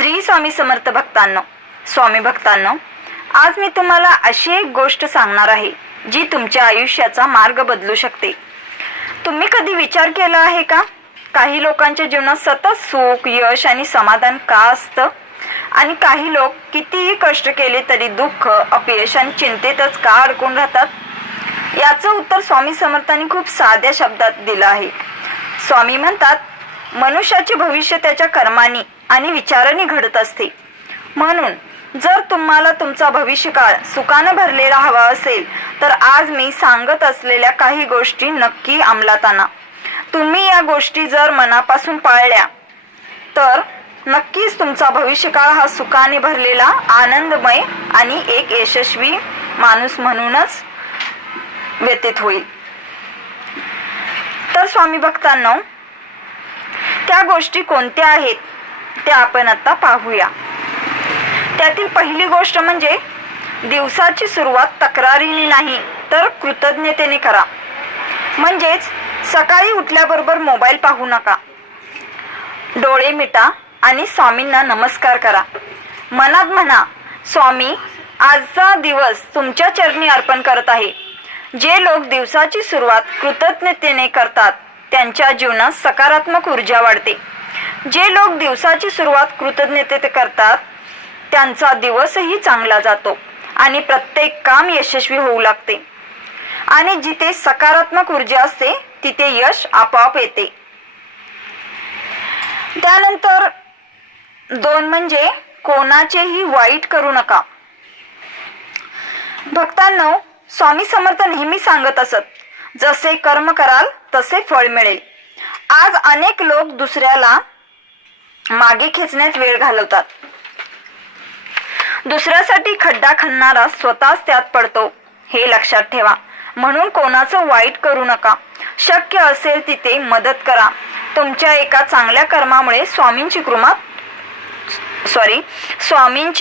श्री स्वामी समर्थ भक्तांनो, स्वामी भक्तांनो, आज मी तुम्हाला अशी एक गोष्ट सांगणार आहे जी तुमच्या आयुष्याचा मार्ग बदलू शकते. तुम्ही कधी विचार केला आहे का, काही लोकांच्या जीवनात सतत सुख, यश आणि समाधान का असतं आणि काही लोक कितीही कष्ट केले तरी दुःख, अपयश आणि चिंतेतच का अडकून राहतात? याचं उत्तर स्वामी समर्थांनी खूप साध्या शब्दात दिलं आहे. स्वामी म्हणतात, मनुष्याचे भविष्य त्याच्या कर्मांनी आणि विचारांनी घडत असते. म्हणून जर तुम्हाला तुमचा भविष्यकाळ सुखाने भरलेला हवा असेल तर आज मी सांगत असलेल्या काही गोष्टी नक्की अंमलात आणा. तुम्ही या गोष्टी जर मनापासून पाळल्या तर नक्कीच तुमचा भविष्यकाळ हा सुखाने भरलेला, आनंदमय आणि एक यशस्वी माणूस म्हणूनच व्यतीत होईल. तर स्वामी भक्तांनो, त्या गोष्टी कोणत्या आहेत त्या आपण आता पाहूया. त्यातील पहिली गोष्ट म्हणजे दिवसाची सुरुवात तक्रारीने नाही तर कृतज्ञतेने करा. म्हणजेच सकाळी उठल्याबरोबर मोबाईल पाहू नका. डोळे मिटा आणि स्वामींना नमस्कार करा. मनात म्हणा, स्वामी, आजचा दिवस तुमच्या चरणी अर्पण करत आहे. जे लोक दिवसाची सुरुवात कृतज्ञतेने करतात त्यांच्या जीवनात सकारात्मक ऊर्जा वाढते. जे लोक दिवसाची सुरुवात कृतज्ञतेने करतात त्यांचा दिवसही चांगला जातो आणि प्रत्येक काम यशस्वी होऊ लागते. आणि जिथे सकारात्मक ऊर्जा असते तिथे यश आपोआप येते. त्यानंतर 2 म्हणजे कोणाचेही वाईट करू नका. भक्तांनो, स्वामी समर्थ नेहमी सांगत असत, जसे कर्म कराल तसे फळ मिळेल. आज अनेक लोक दुसऱ्याला मागे खेचण्यात वेळ घालवतात. दुसऱ्यासाठी खड्डा खणणारा स्वतःच त्यात पडतो, हे लक्षात ठेवा. म्हणून कोणाचं वाईट करू नका. शक्य असेल तिथे मदत करा. तुमच्या एका चांगल्या कर्मामुळे स्वामींची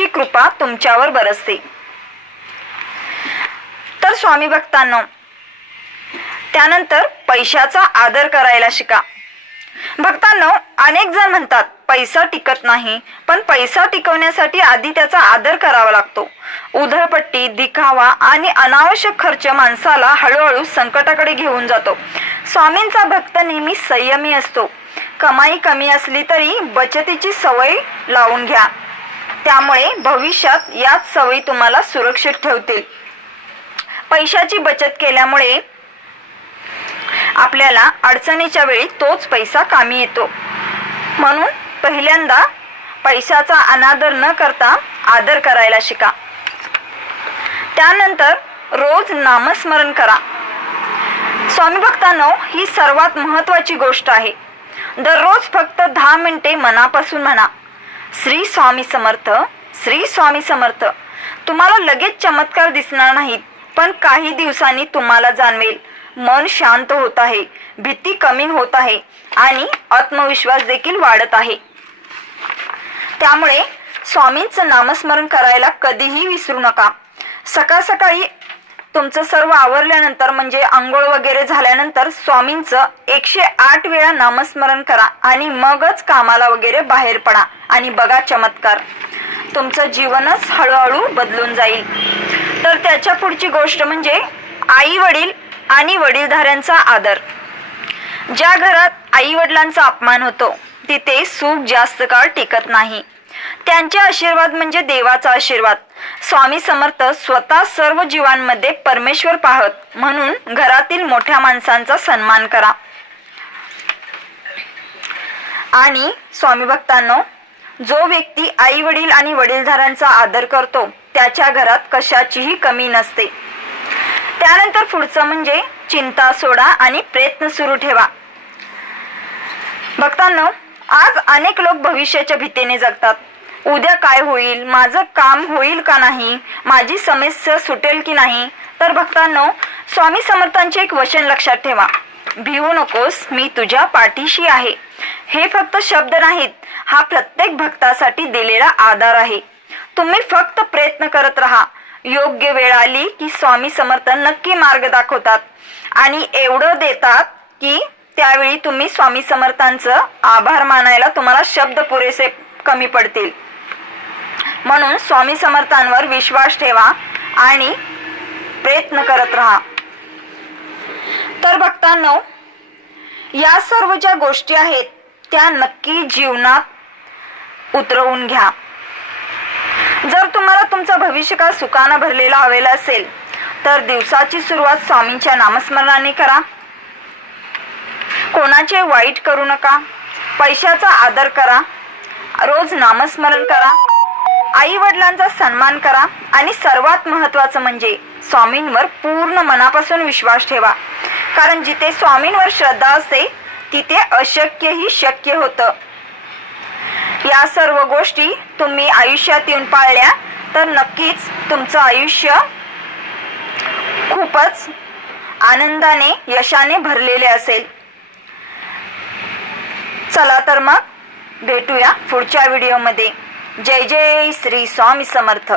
कृपा तुमच्यावर बरसते. तर स्वामी भक्तांनो, त्यानंतर पैशाचा आदर करायला शिका. भक्तांनो, अनेक जण म्हणतात पैसा टिकत नाही, पण पैसा टिकवण्यासाठी आधी त्याचा आदर करावा लागतो. उधळपट्टी, दिखावा आणि अनावश्यक खर्च माणसाला हळूहळू संकटाकडे घेऊन जातो. स्वामींचा भक्त नेहमी संयमी असतो. कमाई कमी असली तरी बचतीची सवय लावून घ्या. त्यामुळे भविष्यात याच सवयी तुम्हाला सुरक्षित ठेवतील. पैशाची बचत केल्यामुळे आपल्याला अडचणीच्या वेळी तोच पैसा कामी येतो. म्हणून पहिल्यांदा पैशाचा अनादर न करता आदर करायला शिका. त्यानंतर रोज नामस्मरण करा. स्वामी भक्तांनो, ही सर्वात महत्त्वाची गोष्ट आहे. दररोज फक्त 10 मिनिटे मनापासून म्हणा, श्री स्वामी समर्थ, श्री स्वामी समर्थ. तुम्हाला लगेच चमत्कार दिसणार नाहीत, पण काही दिवसांनी तुम्हाला जाणवेल, मन शांत होत आहे, भीती कमी होत आहे आणि आत्मविश्वास देखील वाढत आहे. त्यामुळे स्वामींचं नामस्मरण करायला कधीही विसरू नका. सकाळ सकाळी तुमचं सर्व आवरल्यानंतर म्हणजे आंघोळ वगैरे झाल्यानंतर स्वामींचं 108 वेळा नामस्मरण करा आणि मगच कामाला वगैरे बाहेर पडा आणि बघा चमत्कार. तुमचं जीवनच हळूहळू बदलून जाईल. तर त्याच्या पुढची गोष्ट म्हणजे आई वडील आणि वडीलधाऱ्यांचा आदर. ज्या घरात आई वडिलांचा अपमान होतो तिथे सुख जास्त काळ टिकत नाही. त्यांचे आशीर्वाद म्हणजे देवाचा आशीर्वाद. स्वामी समर्थ स्वतः सर्व जीवांमध्ये परमेश्वर पाहत, म्हणून घरातील मोठ्या माणसांचा सन्मान करा. आणि स्वामी भक्तांनो, जो व्यक्ती आई वडील आणि वडीलधाऱ्यांचा आदर करतो त्याच्या घरात कशाचीही कमी नसते. त्यानंतर पुढचं म्हणजे चिंता सोडा आणि प्रयत्न सुरू ठेवा. भक्तांनो, आज अनेक लोक भविष्याच्या भीतीने जगतात. उद्या काय होईल, माझं काम होईल का नाही, माझी समस्या सुटेल की नाही. तर भक्तांनो, स्वामी समर्थांचे एक वचन लक्षात ठेवा, भिवू नकोस, मी तुझ्या पाठीशी आहे. हे फक्त शब्द नाहीत, हा प्रत्येक भक्तासाठी दिलेला आधार आहे. तुम्ही फक्त प्रयत्न करत राहा. योग्य वेळ आली की स्वामी समर्थ नक्की मार्ग दाखवतात आणि एवढं देतात की त्यावेळी तुम्ही स्वामी समर्थांचं आभार मानायला तुम्हाला शब्द पुरेसे कमी पडतील. म्हणून स्वामी समर्थांवर विश्वास ठेवा आणि प्रयत्न करत राहा. तर भक्तांनो, या सर्व ज्या गोष्टी आहेत त्या नक्की जीवनात उतरवून घ्या. जर तुम्हाला तुमचा भविष्यकाळ सुखाने भरलेला हवेला असेल तर दिवसाची सुरुवात स्वामींच्या नामस्मरणाने करा. कोणाचे वाईट करू नका. पैशाचा आदर करा. रोज नामस्मरण करा. आई वडिलांचा सन्मान करा आणि सर्वात महत्त्वाचं म्हणजे स्वामींवर पूर्ण मनापासून विश्वास ठेवा. कारण जिथे स्वामींवर श्रद्धा असते तिथे अशक्यही शक्य होतं. या सर्व गोष्टी तुम्ही आयुष्यात येऊन पाळल्या तर नक्कीच तुमचं आयुष्य खूपच आनंदाने यशाने भरलेले असेल. चला तर मग भेटूया पुढच्या व्हिडिओमध्ये. जय जय श्री स्वामी समर्थ.